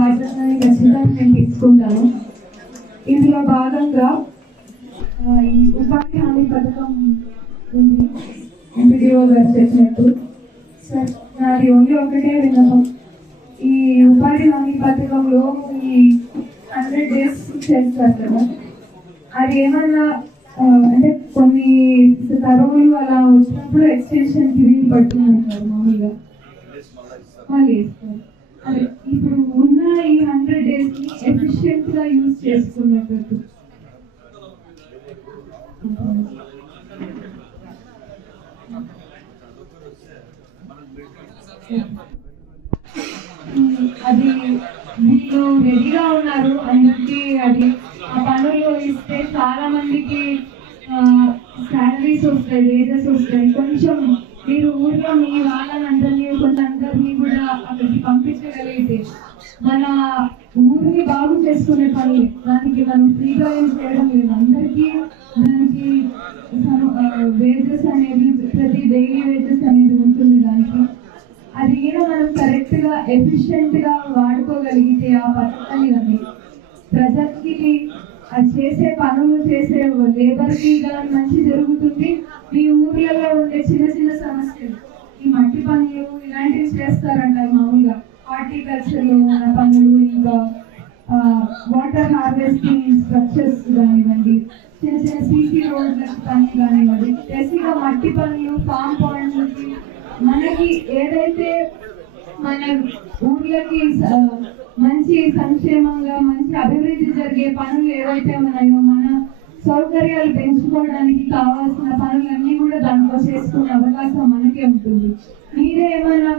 బాధ్యతని ఖచ్చితంగా నేను తీసుకుంటాను. ఇందులో భాగంగా ఈ ఉపాధి హామీ పథకం ఉంది. ఎంపీడీఓ గారు చెప్పినట్టు. సార్ నాది ఓన్లీ ఒకటే విన్నపం. ఈ ఉపాధి హామీ పథకంలో ఈ హండ్రెడ్ డేస్ చేస్తారు కదా. అది ఏమన్నా అంటే కొన్ని తరువులు అలా వచ్చినప్పుడు ఎక్స్టెన్షన్కి వీలు పడుతుందంటారు మామూలుగా? మళ్ళీ ఇస్తారు అదే ఇప్పుడు హండ్రెడ్ని ఎఫిషియెంట్గా యూజ్ చేసుకున్నట్టు అది వీళ్ళు రెడీగా ఉన్నారు. అందరికీ అది ఆ పనులు ఇస్తే చాలా మందికి శాలరీస్ వస్తాయి వేజెస్ వస్తాయి. కొంచెం మీరు ఊర్లో మీ వాళ్ళని అందరినీ కొంచెం అందరినీ కూడా అక్కడికి పంపించగలిగితే మన చేసుకునే పని దానికి మనం ఫ్రీగా ఏం చేయడం లేదు. అందరికీ దానికి వేజెస్ అనేది ప్రతి డైలీ వేజెస్ అనేది ఉంటుంది దానికి. అది కూడా మనం కరెక్ట్గా ఎఫిషియెంట్గా వాడుకోగలిగితే ఆ పథకాన్ని కానీ ప్రజలకి అది చేసే పనులు చేసే లేబర్కి కానీ మంచి జరుగుతుంది. మీ ఊర్లలో ఉండే చిన్న చిన్న సమస్యలు ఈ మట్టి పనులు ఇలాంటివి చేస్తారంటారు మామూలుగా. హార్టికల్చర్ ఉన్న పనులు ఇంకా వాటర్ హార్వెస్టింగ్ స్ట్రక్చర్స్ కానివ్వండి చిన్న చిన్న సీసీ రోడ్లకు పని కానివ్వండి బేసిక్గా మట్టి పనులు ఫామ్ పాయింట్లకి మనకి ఏదైతే మన ఊర్లకి మంచి సంక్షేమంగా మంచి అభివృద్ధి జరిగే పనులు ఏవైతే ఉన్నాయో మన సౌకర్యాలు పెంచుకోవడానికి కావాల్సిన పనులన్నీ కూడా దాంట్లో చేసుకునే అవకాశం మనకే ఉంటుంది. మీరే ఏమైనా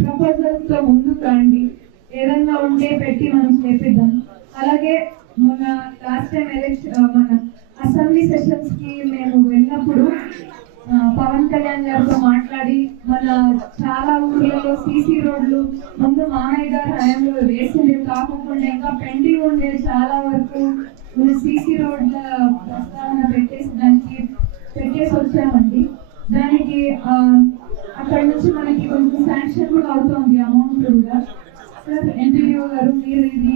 ప్రపోజల్స్తో ముందుకు రండి. ఏదన్నా ఉంటే పెట్టి మనం చేపిద్దాం. అలాగే మన లాస్ట్ టైం ఎలక్షన్ మన అసెంబ్లీ సెషన్స్కి మేము వెళ్ళినప్పుడు పవన్ కళ్యాణ్ గారితో మాట్లాడి మన చాలా ఊర్లలో సీసీ రోడ్లు ముందు మామయ్య గారు హయాంలో వేసింది కాకుండా ఇంకా పెండింగ్ ఉండే చాలా వరకు సీసీ రోడ్ల ప్రస్తావన పెట్టేసి దానికి పెట్టేసి వచ్చామండి. దానికి అక్కడ నుంచి మనకి కొంచెం శాంక్షన్ కూడా అవుతుంది అమౌంట్ కూడా. సార్ ఎన్టీఓ గారు మీరు ఇది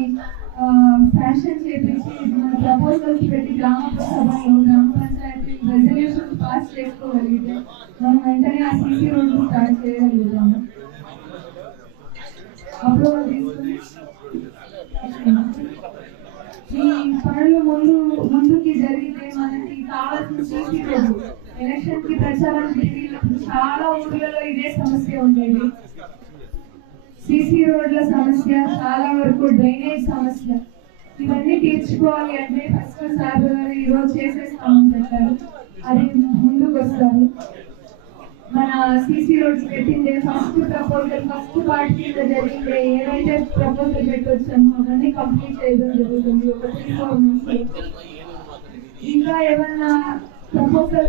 శాంక్షన్ చేపించి మన ప్రపోజల్స్ పెట్టి గ్రామ సభలో గ్రామ పంచాయతీ రెజల్యూషన్ పాస్ చేసుకోగలిగితే మనం వెంటనే ఆ సీసీ రోడ్డు స్టార్ట్ చేయగలుగుతాము. అప్రూవల్ తీసుకుని ఈ పనులు ముందు ముందుకి జరిగితే మనకి కావాల్సిన సీసీ రోడ్డు ఎలక్షన్కి ప్రచారం జరిగినప్పుడు చాలా ఊర్లలో ఇదే సమస్య ఉండేది. సీసీ రోడ్ల సమస్య చాలా వరకు డ్రైనేజ్ సమస్య ఇవన్నీ తీర్చుకోవాలి అంటే ఫస్ట్ సార్ ఈ ఈరోజు చేసేస్తామని చెప్పారు. అది ముందుకు వస్తారు మన సిసి రోడ్స్ పెట్టిందే ఫస్ట్ ప్రపోజల్ ఫస్ట్ పార్ట్ కింద జరిగిందే ఏదైతే ప్రపోజల్ పెట్టొచ్చామో అవన్నీ కంప్లీట్ చేయడం జరుగుతుంది. ఒక త్రీ ఫోర్ మంత్స్ ఇంకా ఏమన్నా ప్రపోజల్స్